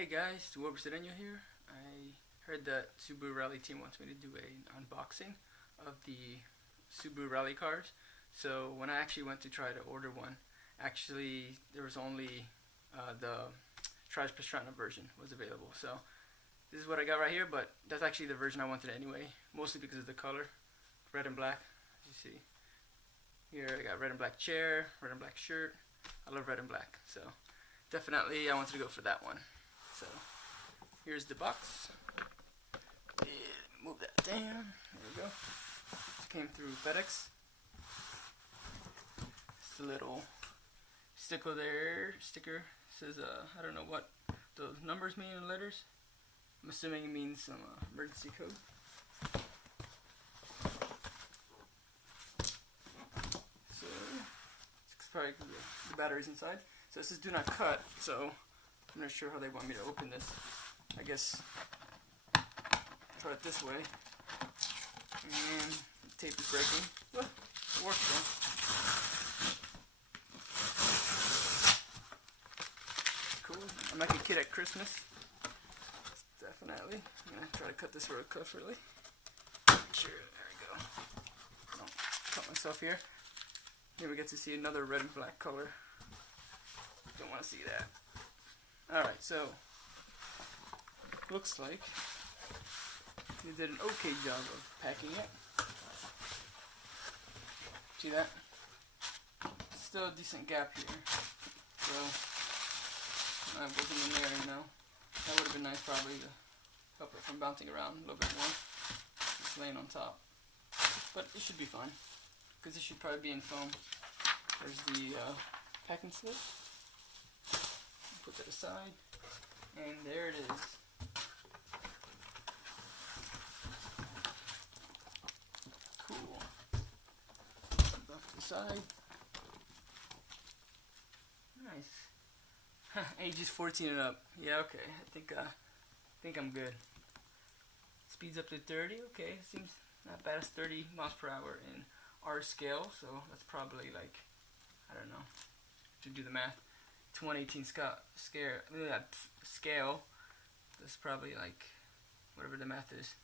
Hey guys, Subaru here. I heard that Subaru Rally team wants me to do an unboxing of the Subaru Rally cars. So when I actually went to try to order one, actually there was only the Trials Pastrana version was available. So this is what I got right here, but that's actually the version I wanted anyway, mostly because of the color, red and black. As you see here, I got red and black chair, red and black shirt. I love red and black, so definitely I wanted to go for that one. So here's the box. Move that down. There we go. It came through FedEx. It's a little sticker there. Sticker says I don't know what those numbers mean in letters. I'm assuming it means some emergency code. So it's probably the battery's inside. So it says do not cut. So I'm not sure how they want me to open this. I guess try it this way. And the tape is breaking. Oh, it works though. Cool. I'm like a kid at Christmas. Definitely. I'm gonna try to cut this real carefully. Sure, there we go. Don't cut myself here. Here we get to see another red and black color. Don't want to see that. Alright, so looks like they did an okay job of packing it. See that? Still a decent gap here. So I wasn't in there, you know. That would have been nice probably to help it from bouncing around a little bit more. It's laying on top. But it should be fine, because it should probably be in foam. There's the packing slip. Put that aside, and there it is. Cool. Put that off to the side. Nice. Age is 14 and up. Yeah, okay. I think I'm good. Speeds up to 30. Okay, seems not bad. It's 30 miles per hour in our scale, so that's probably like, I don't know, to do the math. 118 scale, that's probably like whatever the math is,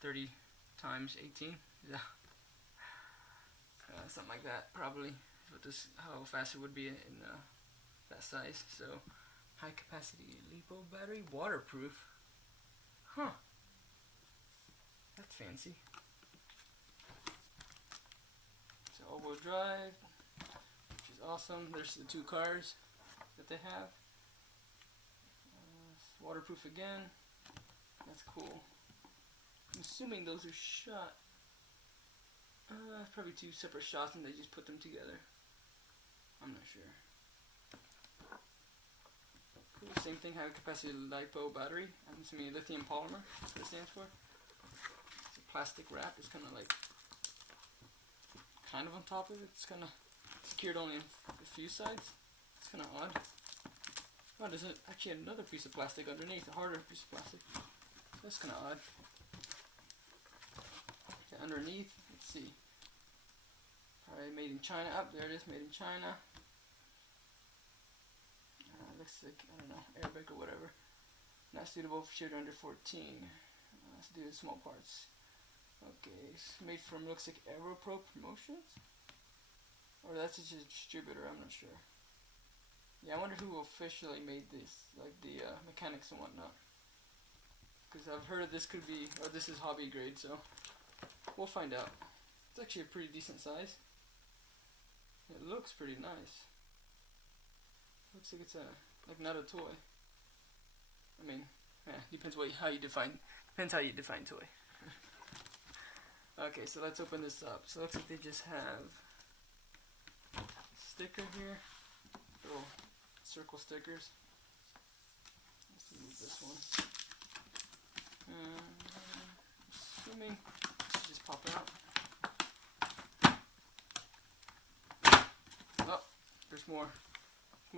30 times 18, yeah, something like that probably. But this how fast it would be in that size. So high capacity lipo battery, waterproof. Huh? That's fancy. So all-wheel drive, which is awesome. There's the two cars that they have. Waterproof again. That's cool. I'm assuming those are shot. Probably two separate shots and they just put them together. I'm not sure. Cool. Same thing, high capacity lipo battery. I'm assuming lithium polymer. That's what it stands for. It's a plastic wrap. It's kind of on top of it. It's kind of secured only on a few sides. It's kind of odd. Oh, there's actually another piece of plastic underneath, a harder piece of plastic. That's kind of odd. Okay, underneath, let's see. Alright, made in China. Up there it is, made in China. Looks like, I don't know, Arabic or whatever. Not suitable for children under 14. Let's do the small parts. Okay, it's made from, looks like AeroPro Promotions? Or that's just a distributor, I'm not sure. Yeah, I wonder who officially made this, like the mechanics and whatnot. Because I've heard this could be, or this is hobby grade, so we'll find out. It's actually a pretty decent size. It looks pretty nice. Looks like it's like not a toy. I mean, depends how you define toy. Okay, so let's open this up. So it looks like they just have a sticker here. Little circle stickers. Let's move this one. Assuming this just pop out. Oh, there's more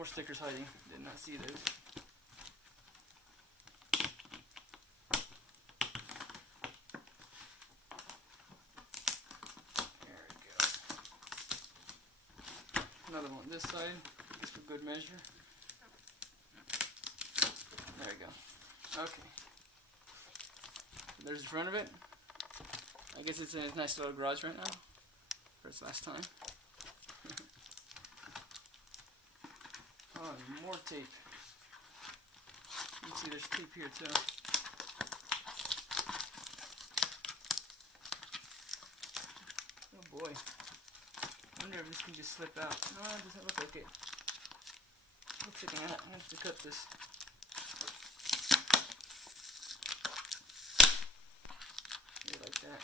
stickers hiding. Did not see those. There we go. Another one this side, just for good measure. There we go. Okay. There's the front of it. I guess it's in a nice little garage right now. For its last time. Oh, more tape. You can see there's tape here too. Oh boy. I wonder if this can just slip out. No, it doesn't look like it. Looks like I'm gonna have to cut this. Yeah, like that.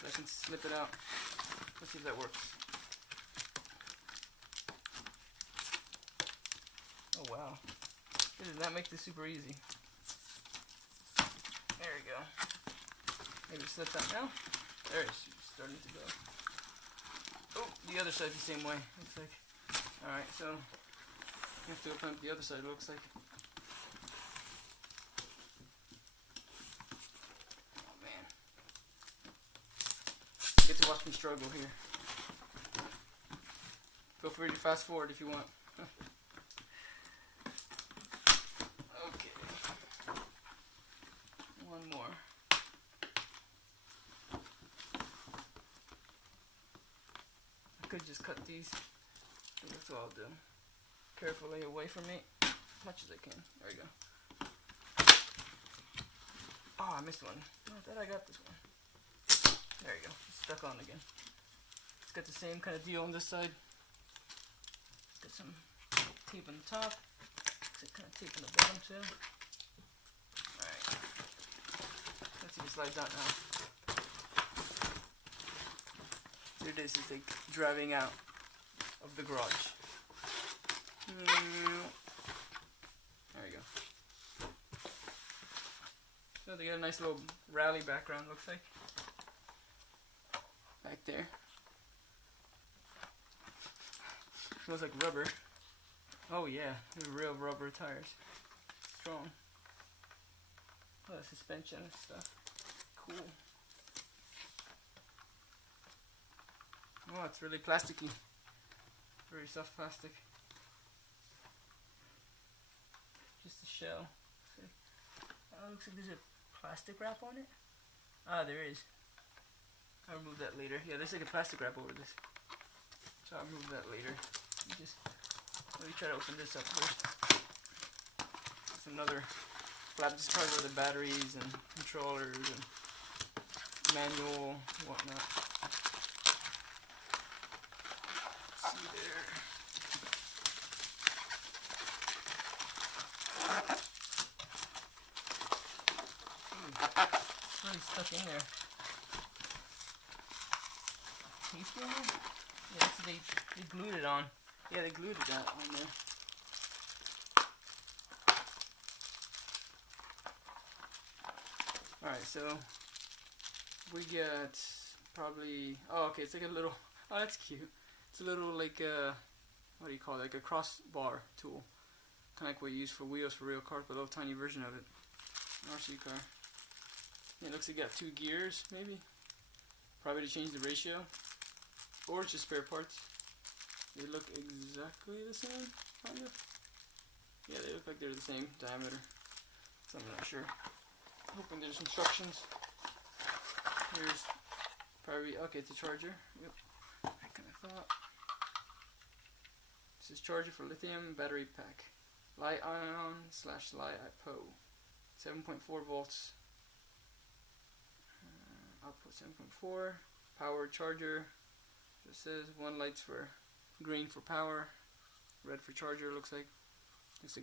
So I can slip it out. Let's see if that works. Oh wow. Did that make this super easy? There we go. Maybe slip that now. There it's starting to go. Oh, the other side the same way. Looks like. Alright, so you have to open up the other side, it looks like. Oh man. You get to watch me struggle here. Feel free to fast forward if you want. Okay. One more. I could just cut these. That's what I'll do. Carefully away from me, as much as I can. There we go. Oh, I missed one. I thought I got this one. There you go. It's stuck on again. It's got the same kind of deal on this side. It's got some tape on the top. It's got kind of tape on the bottom too. Alright. Let's see if it slides out now. Here it is. It's like driving out of the garage. There you go. So they got a nice little rally background, looks like. Back there. Smells like rubber. Oh yeah, real rubber tires. Strong. Oh, suspension and stuff. Cool. Oh, it's really plasticky. Very soft plastic. Just a shell. Looks like there's a plastic wrap on it. Ah, there is. I'll remove that later. Yeah, there's like a plastic wrap over this. So I'll remove that later. Let me try to open this up first. It's another flap. This is probably where the batteries and controllers and manual and whatnot. See there. It's really stuck in there. Can you feel it? Yeah, so they glued it on. Yeah, they glued it on there. Alright, so we get probably, oh okay, it's like a little, oh that's cute. It's a little like what do you call it, like a crossbar tool. Kind of like what you use for wheels for real cars, but a little tiny version of it. RC car. Yeah, it looks like you got 2 gears, maybe. Probably to change the ratio. Or it's just spare parts. They look exactly the same, kind of. Yeah, they look like they're the same diameter. So I'm not sure. Hoping there's instructions. Here's probably, okay, it's a charger. Yep, I kind of thought. This is charger for lithium battery pack. Li-ion/Li-ipo. 7.4 volts. Output 7.4. Power charger. It says 1 light's for green for power, red for charger. Looks like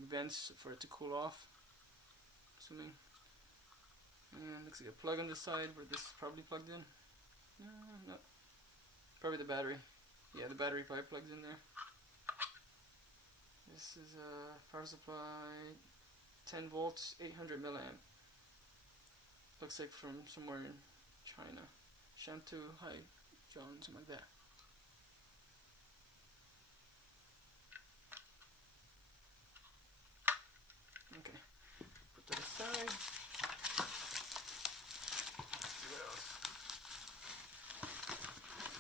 vents for it to cool off. Assuming. And looks like a plug on the side where this is probably plugged in. No. Probably the battery. Yeah, the battery probably plugs in there. This is a power supply, 10 volts, 800 milliamp. Looks like from somewhere in China. Shantou, Haijian, something like that. Okay, put that aside. What else?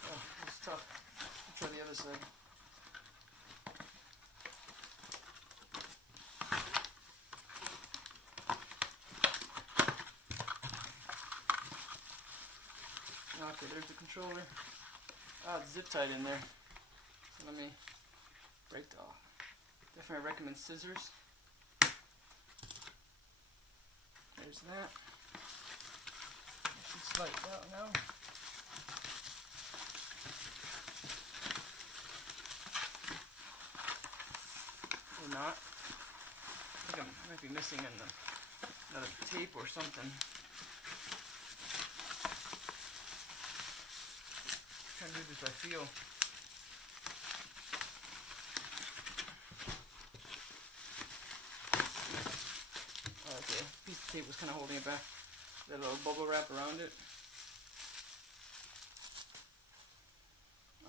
Oh, it's tough. Let's try the other side. Okay, there's the controller. Ah, it's zip tied in there. So let me break the off. Definitely recommend scissors. There's that. I should slide it out now. Or not. I think I might be missing another tape or something. I'm trying to do this by feel. Okay, piece of tape was kind of holding it back. That little bubble wrap around it.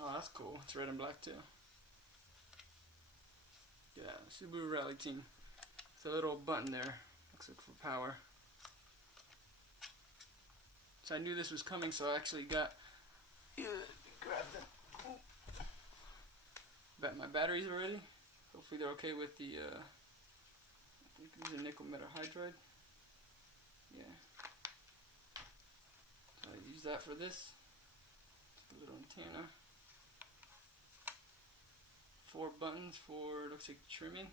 Oh, that's cool. It's red and black too. Yeah, Subaru Rally Team. It's a little button there. Looks like for power. So I knew this was coming, so I actually got. Grabbed them. Oh. Bet my batteries already. Hopefully they're okay with the. I think these are nickel metal hydride. Yeah. So I use that for this. Just a little antenna. 4 buttons for, looks like, trimming,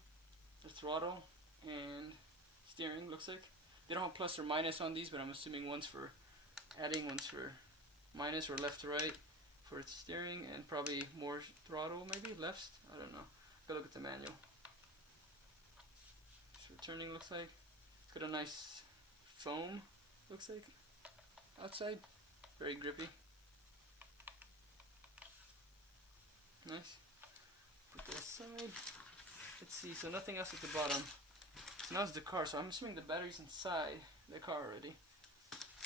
the throttle, and steering, looks like. They don't have plus or minus on these, but I'm assuming one's for adding, one's for minus or left to right for its steering, and probably more throttle, maybe, left, I don't know. Gotta look at the manual. It's returning, looks like. It's got a nice foam, looks like, outside. Very grippy. Nice. Put that aside. Let's see, so nothing else at the bottom. So now it's the car, so I'm assuming the battery's inside the car already.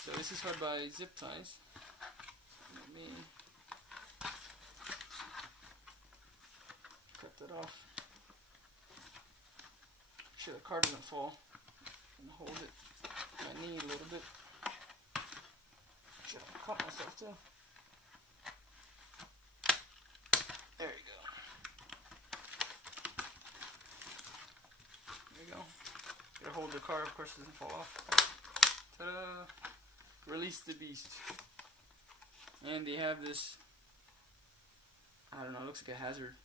So this is held by zip ties. Let me cut that off. Make sure the car doesn't fall. And hold it my knee a little bit. Should have caught myself too. There you go. There you go. Gotta hold the car, of course, it doesn't fall off. Ta-da! Release the beast. And they have this, I don't know, it looks like a hazard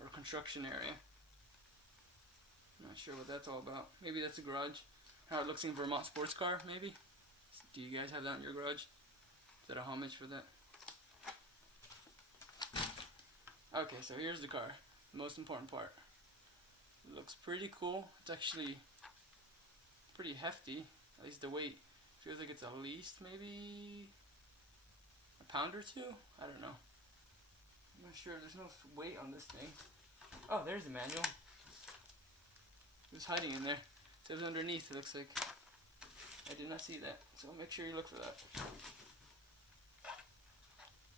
or construction area. I'm not sure what that's all about. Maybe that's a garage. How it looks in Vermont sports car, maybe? Do you guys have that in your garage? Is that a homage for that? Okay, so here's the car. The most important part. It looks pretty cool. It's actually pretty hefty. At least the weight. Feels like it's at least maybe a pound or two? I don't know. I'm not sure. There's no weight on this thing. Oh, there's the manual. It was hiding in there. It was underneath, it looks like. I did not see that. So make sure you look for that.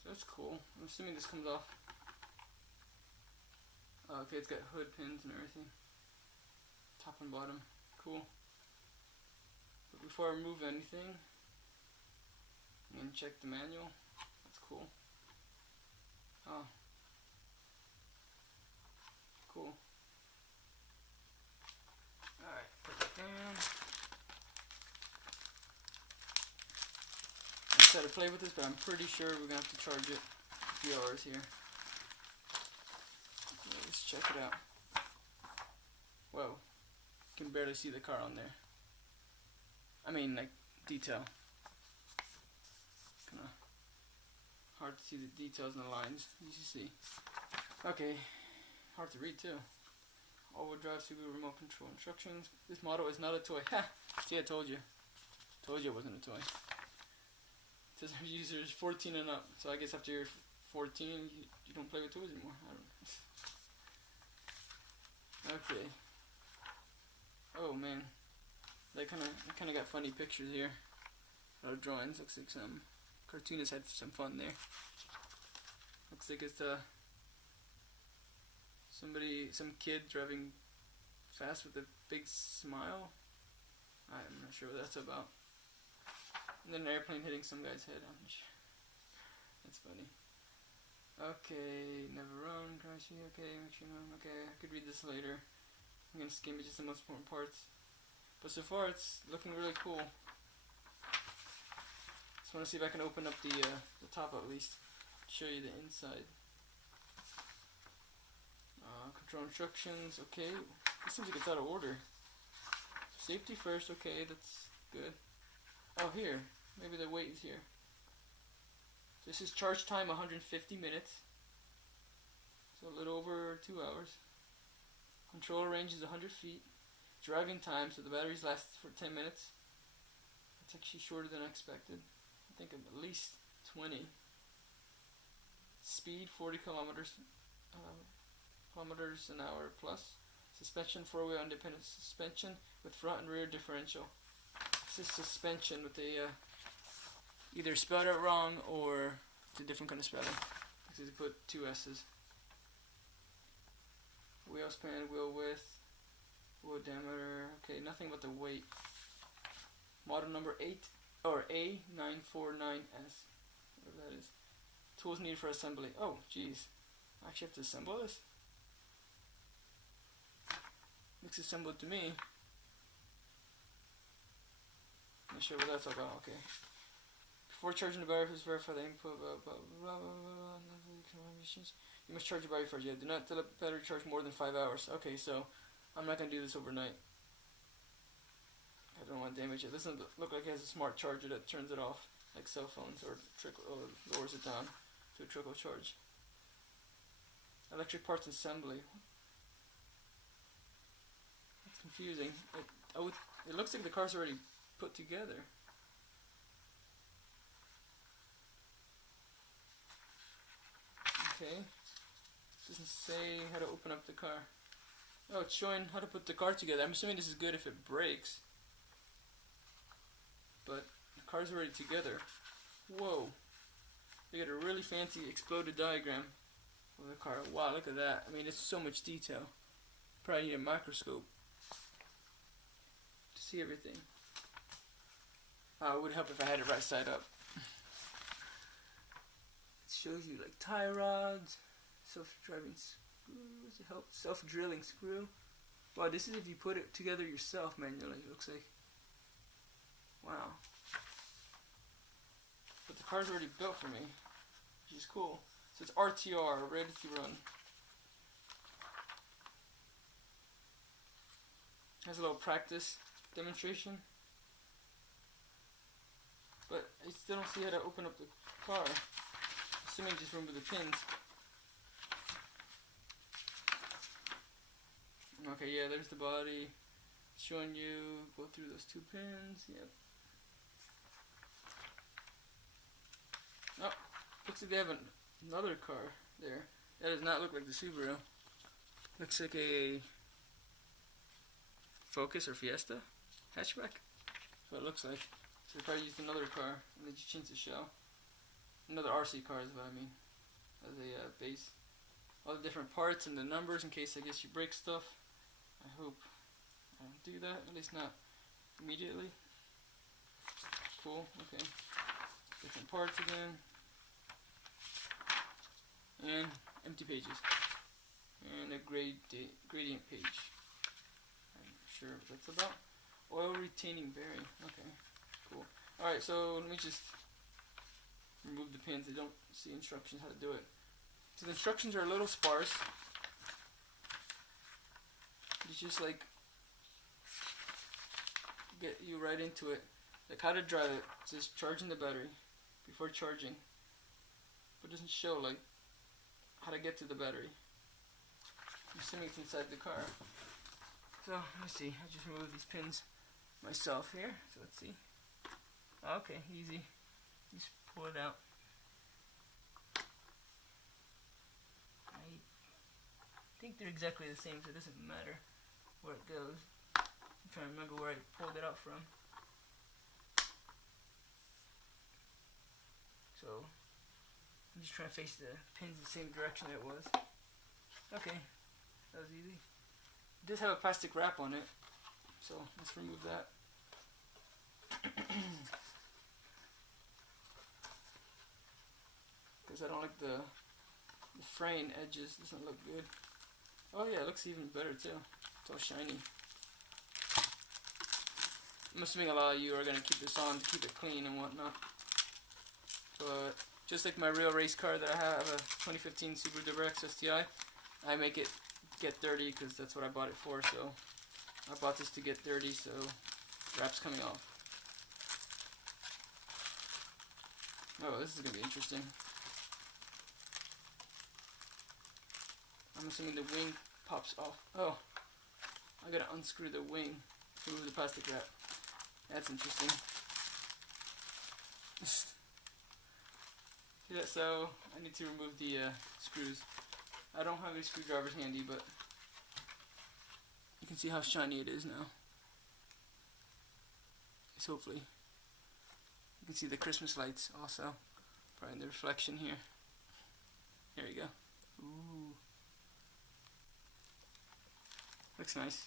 So that's cool. I'm assuming this comes off. Oh, okay, it's got hood pins and everything. Top and bottom. Cool. But before I remove anything, I'm going to check the manual. That's cool. Oh. Cool. Alright, put that down. I try to play with this, but I'm pretty sure we're going to have to charge it a few hours here. So let's check it out. Whoa. You can barely see the car on there. I mean, like, detail. Kinda hard to see the details in the lines, as you see. Okay, hard to read too. All-wheel drive Subaru remote control instructions. This model is not a toy. Ha! See, I told you. Told you it wasn't a toy. It says users 14 and up. So I guess after you're 14, you don't play with toys anymore. I don't know. Okay. Oh man. They kind of got funny pictures here. Or drawings. Looks like some cartoonists had some fun there. Looks like it's some kid driving fast with a big smile. I'm not sure what that's about. And then an airplane hitting some guy's head. I'm not sure. That's funny. Okay, never run, crash. Okay, make sure. Okay, I could read this later. I'm gonna skim just the most important parts. But so far, it's looking really cool. As Just want to see if I can open up the top at least. Show you the inside. Control instructions, okay. This seems like it's out of order. Safety first, okay, that's good. Oh, here. Maybe the weight is here. This is charge time 150 minutes. So a little over 2 hours. Control range is 100 feet. Driving time, so the batteries last for 10 minutes. It's actually shorter than I expected. I think at least 20. Speed 40 kilometers an hour plus. Suspension 4-wheel independent suspension with front and rear differential. This is suspension with a either spelled out wrong or it's a different kind of spelling because they put 2 S's. Wheel span, wheel width, wheel diameter. Okay, nothing but the weight. Model number 8 or A949S, whatever that is. Tools needed for assembly. Oh, geez, I actually have to assemble this. Looks assembled to me. Not sure what that's all about. Okay. Before charging the battery, please verify the input. You must charge the battery first. Yeah, do not let the battery charge more than 5 hours. Okay, so I'm not gonna do this overnight. I don't want to damage it. This doesn't look like it has a smart charger that turns it off, like cell phones, or lowers it down to a trickle charge. Electric parts assembly. That's confusing. It looks like the car's already put together. Okay. It doesn't say how to open up the car. Oh, it's showing how to put the car together. I'm assuming this is good if it breaks. But the car's already together. Whoa. They got a really fancy exploded diagram of the car. Wow, look at that. I mean, it's so much detail. Probably need a microscope to see everything. It would help if I had it right side up. It shows you like tie rods, self-driving screws, it helps, self-drilling screw. Wow, this is if you put it together yourself manually, it looks like. Wow. But the car's already built for me, which is cool. So it's RTR, ready to run. Has a little practice demonstration. But I still don't see how to open up the car. Assuming just remove the pins. Okay, yeah, there's the body. Showing you, go through those 2 pins. Yep. Oh, looks like they have another car there. That does not look like the Subaru. Looks like a Focus or Fiesta hatchback. That's what it looks like. So they probably used another car and they just changed the shell. Another RC car is what I mean, as a base. All the different parts and the numbers in case I guess you break stuff. I hope I don't do that, at least not immediately. Cool, okay. Different parts again. And empty pages. And a gradient page. I'm not sure what that's about. Oil retaining bearing. Okay, cool. Alright, so let me just remove the pins. I don't see instructions how to do it. So the instructions are a little sparse. It's just like get you right into it. Like how to drive it. It says charging the battery before charging. But it doesn't show like how to get to the battery. I'm assuming it's inside the car. So let's see. I just removed these pins myself here. So let's see. Okay, easy. Just pull it out. I think they're exactly the same, so it doesn't matter where it goes. I'm trying to remember where I pulled it out from. So I'm just trying to face the pins the same direction it was. Okay, that was easy. It does have a plastic wrap on it, so let's remove that. Because I don't like the frame edges, doesn't look good. Oh yeah, it looks even better too. It's all shiny. I'm assuming a lot of you are going to keep this on to keep it clean and whatnot. just like my real race car that I have, a 2015 Subaru WRX STI, I make it get dirty because that's what I bought it for. So I bought this to get dirty, so wrap's coming off. Oh, this is gonna be interesting. I'm assuming the wing pops off. Oh, I gotta unscrew the wing through the plastic wrap. That's interesting. Yeah, so I need to remove the screws. I don't have any screwdrivers handy, but you can see how shiny it is now. So hopefully you can see the Christmas lights also, probably in the reflection here. There you go. Ooh, looks nice.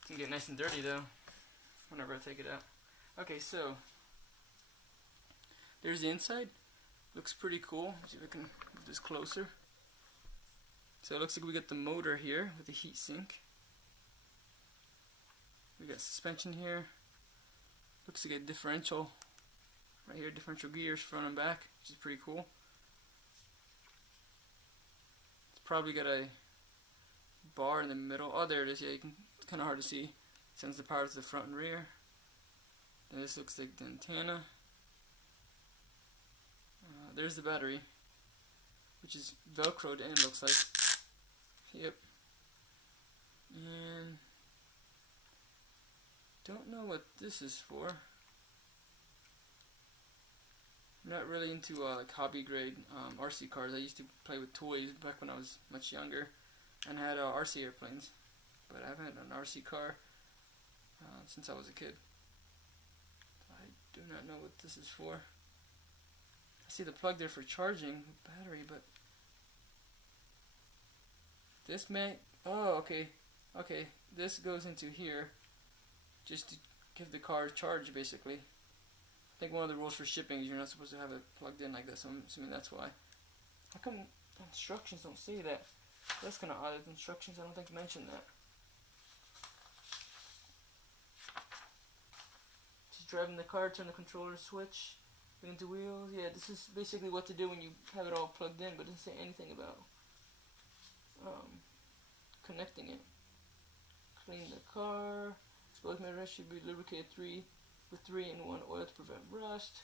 It's gonna get nice and dirty though whenever I take it out. Okay, so there's the inside. Looks pretty cool. Let's see if I can move this closer. So it looks like we got the motor here with the heat sink. We got suspension here. Looks like a differential right here, differential gears front and back, which is pretty cool. It's probably got a bar in the middle. Oh, there it is. Yeah, it's kind of hard to see. Sends the power to the front and rear. And this looks like the antenna. There's the battery, which is velcroed in, looks like. Yep. And don't know what this is for. I'm not really into like hobby grade RC cars. I used to play with toys back when I was much younger and had RC airplanes, but I haven't had an RC car since I was a kid. I do not know what this is for. I see the plug there for charging battery, but this may, oh, okay, this goes into here just to give the car a charge, basically. I think one of the rules for shipping is you're not supposed to have it plugged in like this, so I'm assuming that's why. How come the instructions don't say that? That's kind of odd. The instructions, I don't think, mention that. Just driving the car, turn the controller switch, put into wheels. Yeah, this is basically what to do when you have it all plugged in, but it doesn't say anything about connecting it. Clean the car. Exposed mirror should be lubricated with 3-in-1 oil to prevent rust.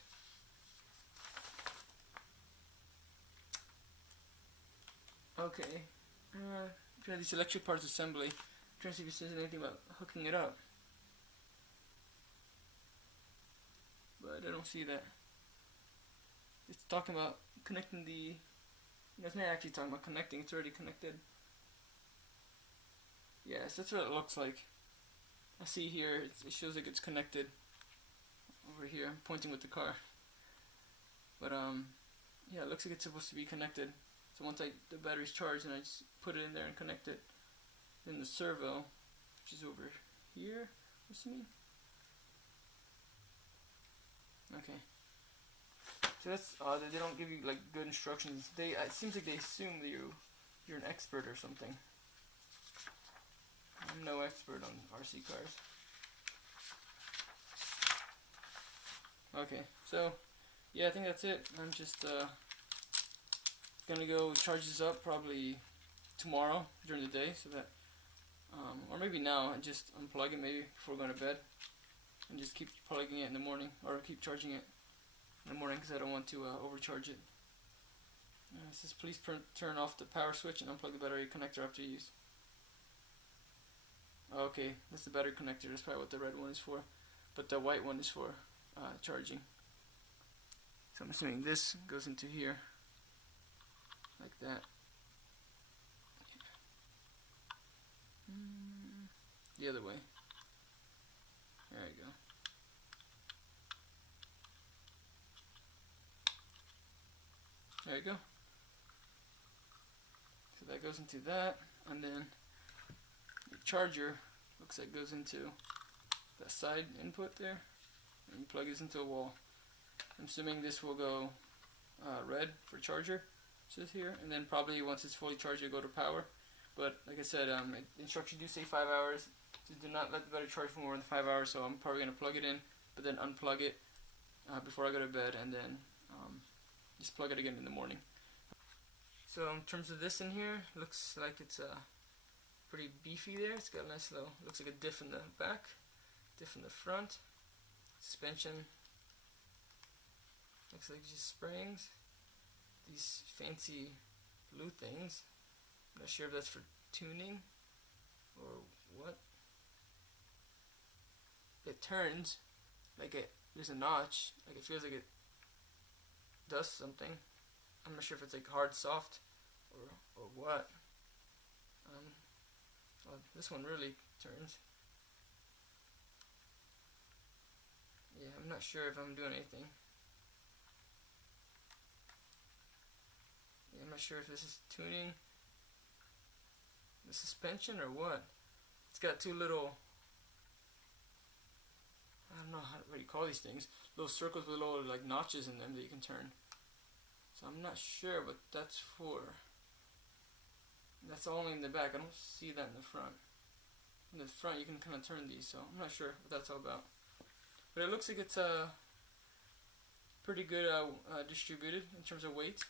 Okay. Try this electric parts assembly. Trying to see if it says anything about hooking it up. But I don't see that. It's talking about connecting the... It's not actually talking about connecting, it's already connected. Yes, that's what it looks like. I see here, it shows like it's connected over here. I'm pointing with the car. But yeah, it looks like it's supposed to be connected. So once the battery's charged and I just put it in there and connect it, then the servo, which is over here, what's it mean? Okay. So that's odd that they don't give you like good instructions. It seems like they assume that you're an expert or something. I'm no expert on RC cars. Okay, so yeah, I think that's it. I'm just gonna go charge this up probably tomorrow during the day, so that or maybe now and just unplug it maybe before going to bed and just keep plugging it in the morning, or keep charging it in the morning because I don't want to overcharge it. It says please turn off the power switch and unplug the battery connector after use. Okay, that's the battery connector. That's probably what the red one is for, but the white one is for charging. So I'm assuming this goes into here like that. The other way. There you go. There you go. So that goes into that, and then the charger looks like goes into that side input there, and you plug this into a wall. I'm assuming this will go red for charger, says here, and then probably once it's fully charged it'll go to power. But like I said, the instructions do say 5 hours, so do not let the battery charge for more than 5 hours, so I'm probably going to plug it in, but then unplug it before I go to bed, and then Just plug it again in the morning. So in terms of this in here, looks like it's pretty beefy there. It's got a nice little, looks like a diff in the back, diff in the front. Suspension looks like just springs. These fancy blue things. I'm not sure if that's for tuning or what. It turns like there's a notch, like it feels like it does something. I'm not sure if it's like hard, soft, or what. Well, this one really turns. Yeah, I'm not sure if I'm doing anything. Yeah, I'm not sure if this is tuning the suspension or what. It's got two little, I don't know what you call these things, little circles with little like notches in them that you can turn. So I'm not sure what that's for. That's only in the back. I don't see that in the front. In the front you can kind of turn these, so I'm not sure what that's all about. But it looks like it's pretty good distributed in terms of weight,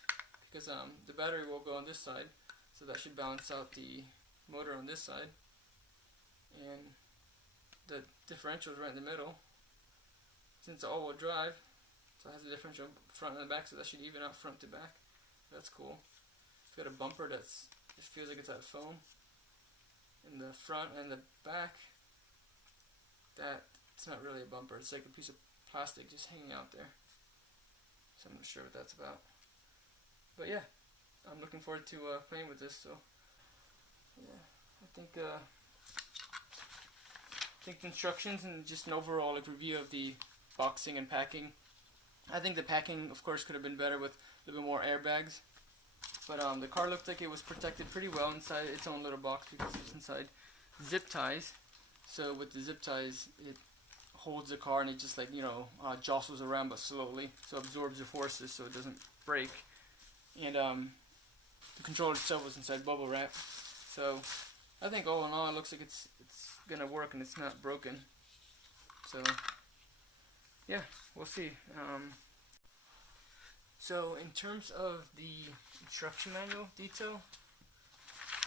because the battery will go on this side, so that should balance out the motor on this side, and the differential is right in the middle. Since it's all-wheel drive, so it has a differential front and the back, so that should even out front to back. That's cool. It's got a bumper it feels like it's out of foam in the front and the back. It's not really a bumper, it's like a piece of plastic just hanging out there. So I'm not sure what that's about. But yeah, I'm looking forward to playing with this. So yeah, I think the instructions and just an overall like review of the boxing and packing. I think the packing, of course, could have been better with a little bit more airbags. But the car looked like it was protected pretty well inside its own little box, because it's inside zip ties. So with the zip ties, it holds the car and it just like, jostles around but slowly, so absorbs the forces so it doesn't break. And the controller itself was inside bubble wrap. So I think all in all, it looks like it's gonna work and it's not broken. So yeah, we'll see. So in terms of the instruction manual detail,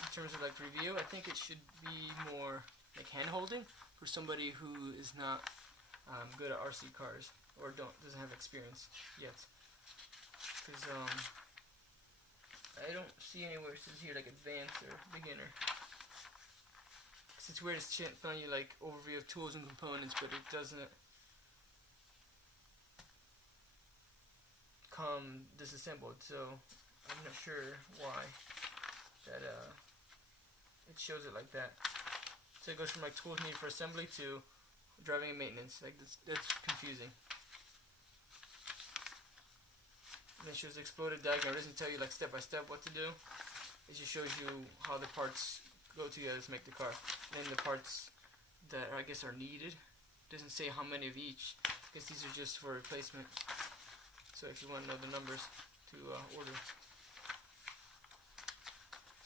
in terms of like review, I think it should be more like hand holding for somebody who is not good at RC cars or doesn't have experience yet. Because I don't see anywhere it says here like advanced or beginner. Cause it's weird, it's telling you like overview of tools and components, but it doesn't come disassembled, so I'm not sure why that it shows it like that. So it goes from like tools needed for assembly to driving and maintenance. Like that's confusing. And it shows the exploded diagram. It doesn't tell you like step by step what to do. It just shows you how the parts go together to make the car. And then the parts that I guess are needed. It doesn't say how many of each. I guess these are just for replacement. So if you want to know the numbers to order.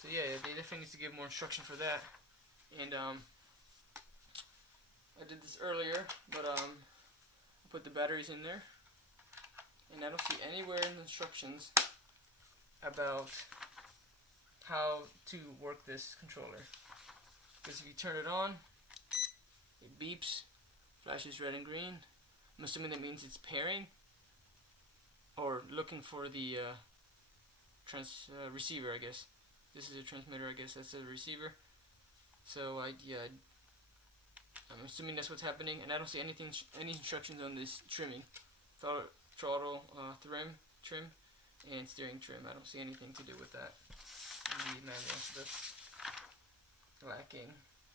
So yeah, they definitely need to give more instruction for that. And I did this earlier, but I put the batteries in there. And I don't see anywhere in the instructions about how to work this controller. Because if you turn it on, it beeps, flashes red and green. I'm assuming that means it's pairing or looking for the receiver, I guess. This is a transmitter, I guess that's a receiver. So I'm assuming that's what's happening, and I don't see any instructions on this trimming. Throttle trim, and steering trim. I don't see anything to do with that in the manual. So that's lacking.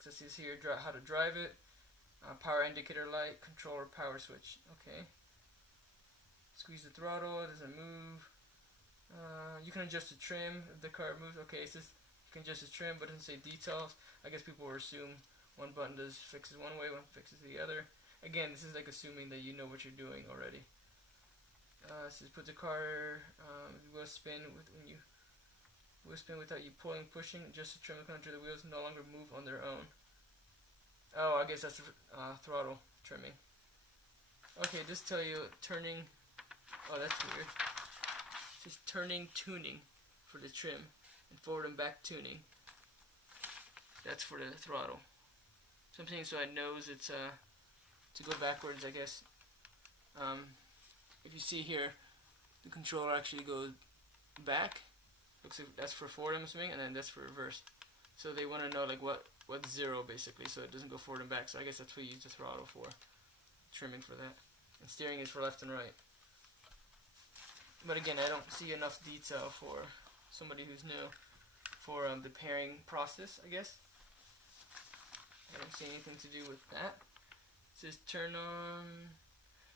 So it says here how to drive it, power indicator light, controller power switch. Okay. Squeeze the throttle, it doesn't move. You can adjust the trim if the car moves. Okay, it says you can adjust the trim, but it doesn't say details. I guess people will assume one button fixes one way, one fixes the other. Again, this is like assuming that you know what you're doing already. It says put the car wheel spin when you wheel spin without you pulling, pushing. Adjust the trim and control the wheels no longer move on their own. Oh, I guess that's throttle trimming. Okay, this tell you turning Oh, that's weird. It's just turning tuning for the trim and forward and back tuning. That's for the throttle. Something so I knows it's to go backwards, I guess. If you see here, the controller actually goes back. Looks like that's for forward, I'm assuming, and then that's for reverse. So they want to know like what's zero basically, so it doesn't go forward and back. So I guess that's what you use the throttle for, trimming for that. And steering is for left and right. But again, I don't see enough detail for somebody who's new for the pairing process, I guess. I don't see anything to do with that. It says turn on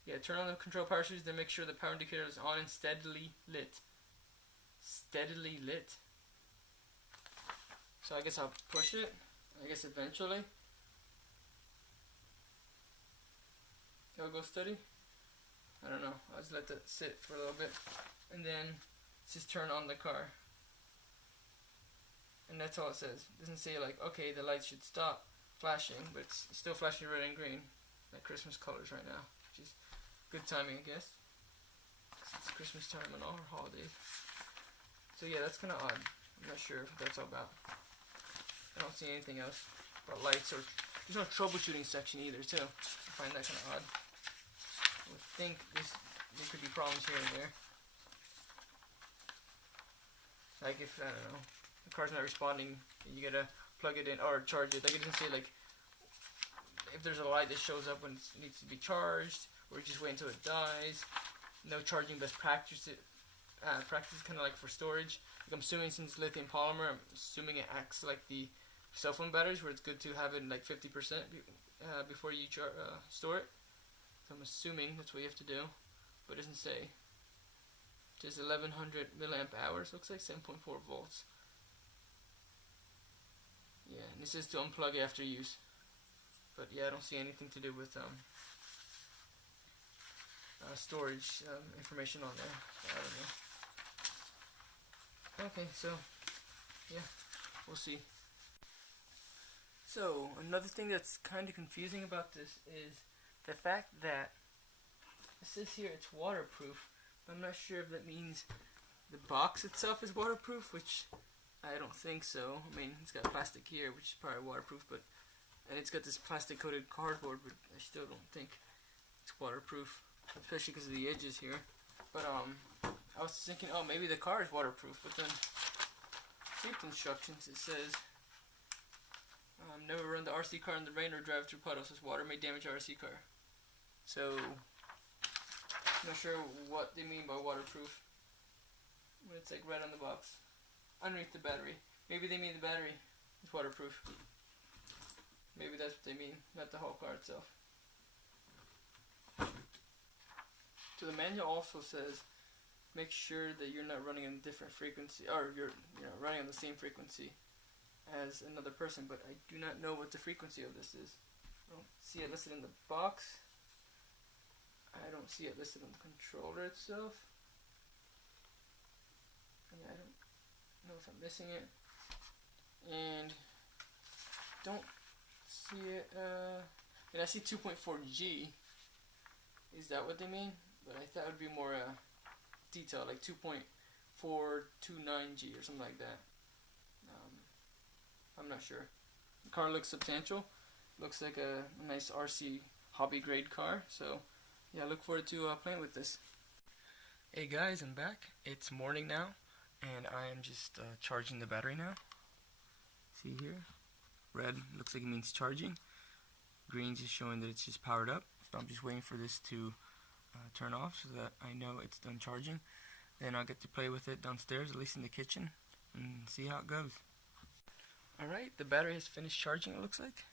the control power switch, then make sure the power indicator is on and steadily lit. Steadily lit. So I guess I'll push it. I guess eventually it'll go steady. I don't know. I'll just let that sit for a little bit. And then just turn on the car. And that's all it says. It doesn't say like, okay, the lights should stop flashing, but it's still flashing red and green. Like Christmas colors right now. Which is good timing, I guess. It's Christmas time and all our holidays. So yeah, that's kind of odd. I'm not sure what that's all about. I don't see anything else about lights, or there's no troubleshooting section either too. I find that kind of odd. I would think there could be problems here and there. Like if, I don't know, the car's not responding, you gotta plug it in or charge it. Like it doesn't say like if there's a light that shows up when it needs to be charged, or you just wait until it dies. No charging best practice. Practice kind of like for storage. Like I'm assuming since lithium polymer, I'm assuming it acts like the cell phone batteries, where it's good to have it in like 50% before you store it. So I'm assuming that's what you have to do, but it doesn't say. Just 1100 milliamp hours. Looks like 7.4 volts. Yeah, and it says to unplug it after use. But yeah, I don't see anything to do with storage information on there. So I don't know. Okay, so yeah, we'll see. So another thing that's kind of confusing about this is the fact that it says here it's waterproof, but I'm not sure if that means the box itself is waterproof, which I don't think so. I mean, it's got plastic here, which is probably waterproof, and it's got this plastic coated cardboard, but I still don't think it's waterproof, especially because of the edges here. But I was thinking, oh, maybe the car is waterproof, but then safety instructions, it says never run the RC car in the rain or drive through puddles, as water may damage your RC car. So I'm not sure what they mean by waterproof when it's like red on the box underneath the battery. Maybe they mean the battery is waterproof. Maybe that's what they mean, not the whole car itself. So the manual also says make sure that you're not running on a different frequency, or you're running on the same frequency as another person, but I do not know what the frequency of this is. I don't see it listed in the box. I don't see it listed on the controller itself. Yeah, I don't know if I'm missing it. And don't see it, and I see 2.4G. Is that what they mean? But I thought it would be more detailed, like 2.429G or something like that. I'm not sure. The car looks substantial. Looks like a nice RC hobby grade car. So yeah, I look forward to playing with this. Hey guys, I'm back. It's morning now, and I am just charging the battery now. See here? Red looks like it means charging. Green just showing that it's just powered up. So I'm just waiting for this to turn off so that I know it's done charging. Then I'll get to play with it downstairs, at least in the kitchen, and see how it goes. Alright, the battery has finished charging, it looks like,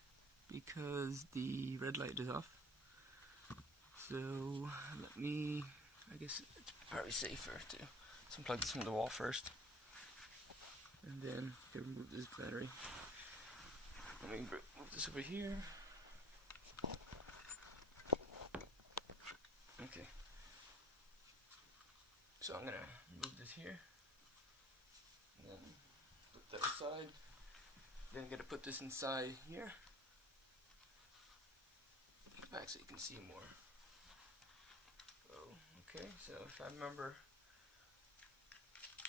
because the red light is off. So let me, I guess it's probably safer to unplug this from the wall first, and then remove this battery. Let me move this over here. Okay. So I'm gonna move this here, and then put that aside. Then I'm gonna put this inside here. Back so you can see more. Oh, Okay, so if I remember,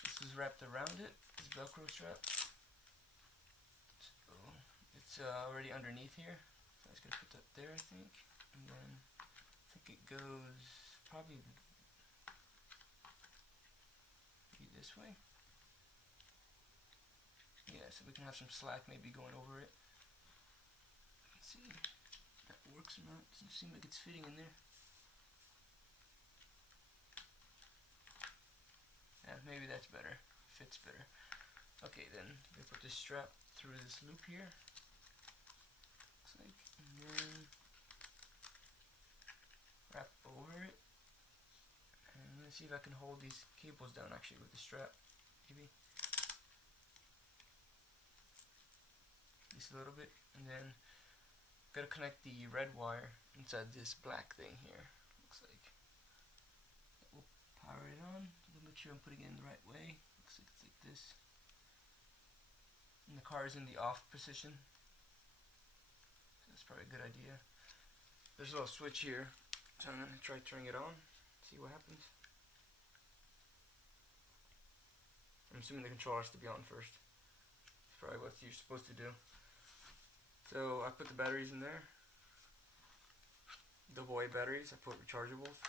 this is wrapped around it, this Velcro strap. So it's already underneath here. So I'm just gonna put that there, I think, and then I think it goes probably this way. Yeah, so we can have some slack maybe going over it. Let's see if that works or not. Doesn't seem like it's fitting in there. Yeah, maybe that's better. Fits better. Okay, then we put this strap through this loop here. Looks like, and then wrap over it. And let's see if I can hold these cables down actually with the strap. Maybe. Just a little bit, and then gotta connect the red wire inside this black thing here. Looks like we'll power it on. Make sure I'm putting it in the right way. Looks like it's like this, and the car is in the off position, so that's probably a good idea. There's a little switch here, so I'm gonna try turning it on, see what happens. I'm assuming the controller has to be on first. That's probably what you're supposed to do. So I put the batteries in there, double A batteries. I put rechargeables.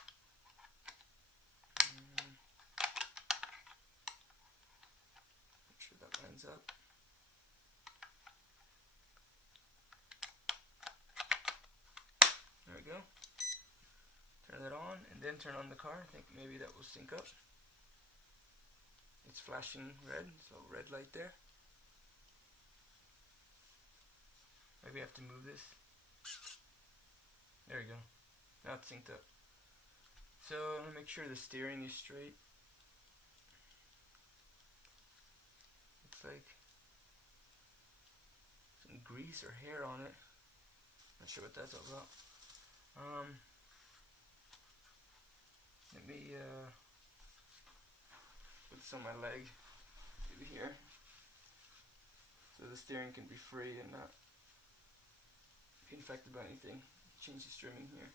Make sure that lines up. There we go. Turn that on and then turn on the car. I think maybe that will sync up. It's flashing red, so red light there. Maybe I have to move this. There we go. Now it's synced up. So I'm gonna make sure the steering is straight. Looks like some grease or hair on it. Not sure what that's all about. Let me put this on my leg, maybe here, so the steering can be free and not be infected by anything. Change the trimming here.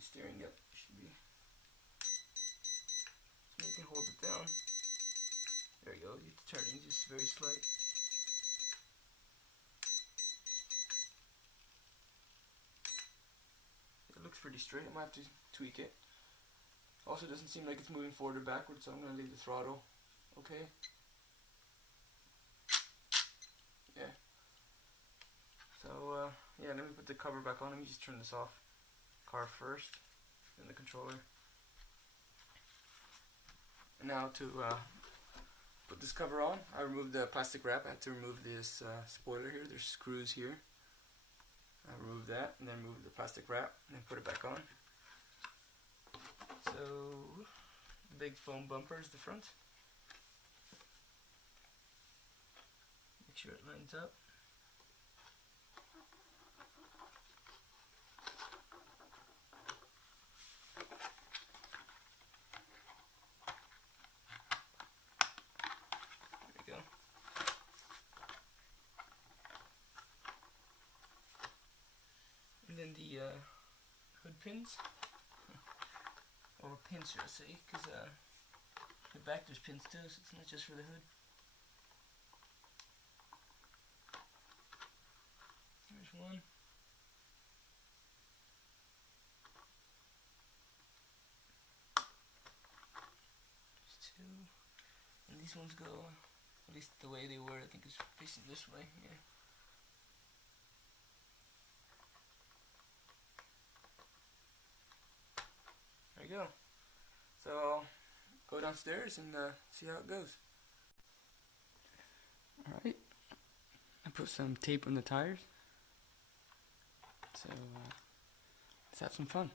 Steering up should be. So you can hold it down. There you go. It's turning just very slight. It looks pretty straight. I might have to tweak it. Also, doesn't seem like it's moving forward or backwards, so I'm gonna leave the throttle. Okay. Yeah. So yeah, let me put the cover back on. Let me just turn this off. Car first, then the controller. And now to put this cover on, I removed the plastic wrap. I had to remove this spoiler here. There's screws here. I removed that and then remove the plastic wrap and then put it back on. So the big foam bumper is the front. Make sure it lines up. And then the hood pins, or pins should I say, because the back there's pins too, so it's not just for the hood. There's one. There's two. And these ones go, at least the way they were, I think it's facing this way, yeah. There you go. So I'll go downstairs and see how it goes. Alright. I put some tape on the tires. So let's have some fun.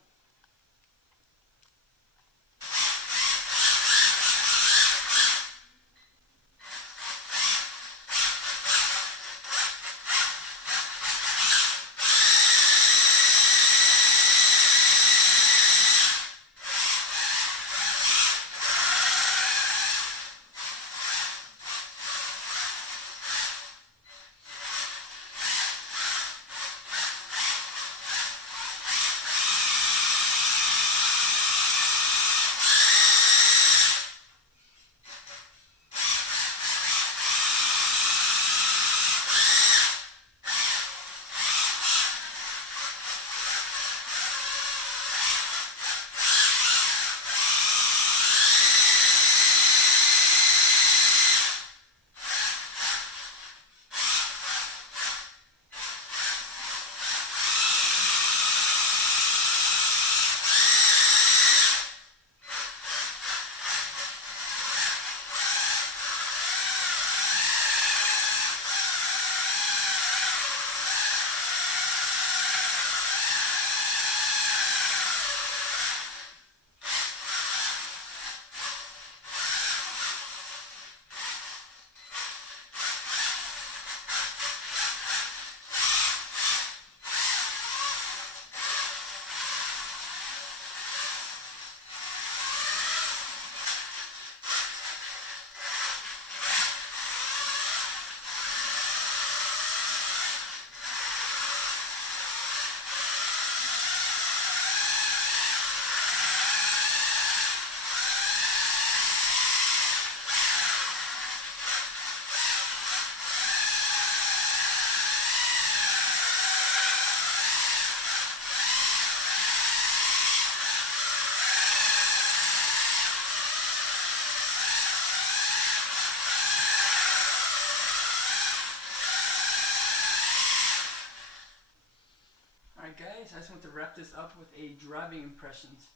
guys, I just want to wrap this up with a driving impressions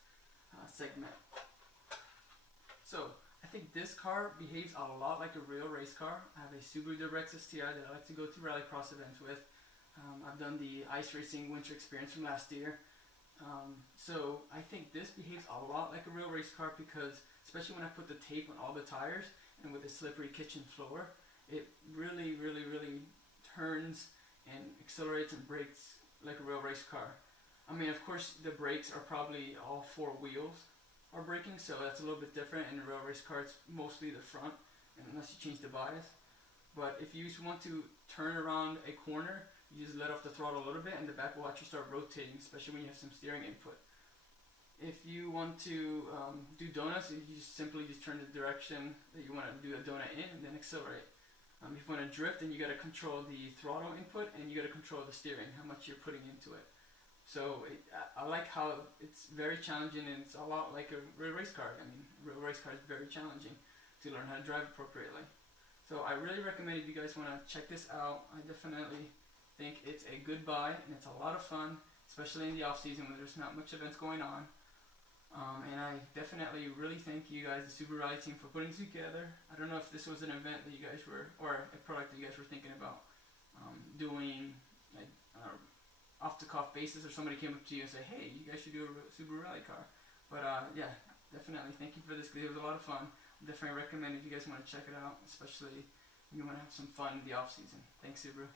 segment. So, I think this car behaves a lot like a real race car. I have a Subaru WRX STI that I like to go to rallycross events with. I've done the ice racing winter experience from last year. So I think this behaves a lot like a real race car because, especially when I put the tape on all the tires and with a slippery kitchen floor, it really turns and accelerates and brakes like a real race car. I mean, of course, the brakes are probably all four wheels are braking, so that's a little bit different. In a real race car, it's mostly the front, unless you change the bias. But if you just want to turn around a corner, you just let off the throttle a little bit and the back will actually start rotating, especially when you have some steering input. If you want to do donuts, you just simply turn the direction that you want to do a donut in and then accelerate. If you want to drift, then you got to control the throttle input and you got to control the steering, how much you're putting into it. So I like how it's very challenging and it's a lot like a real race car. I mean, a real race car is very challenging to learn how to drive appropriately. So I really recommend if you guys want to check this out. I definitely think it's a good buy and it's a lot of fun, especially in the off season when there's not much events going on. And I definitely really thank you guys, the Subaru Rally team, for putting this together. I don't know if this was an event that you guys were, or a product that you guys were thinking about doing like, off the cuff basis, or somebody came up to you and said, hey, you guys should do a Subaru Rally car. But yeah, definitely thank you for this because it was a lot of fun. I definitely recommend if you guys want to check it out, especially when you want to have some fun in the off season. Thanks, Subaru.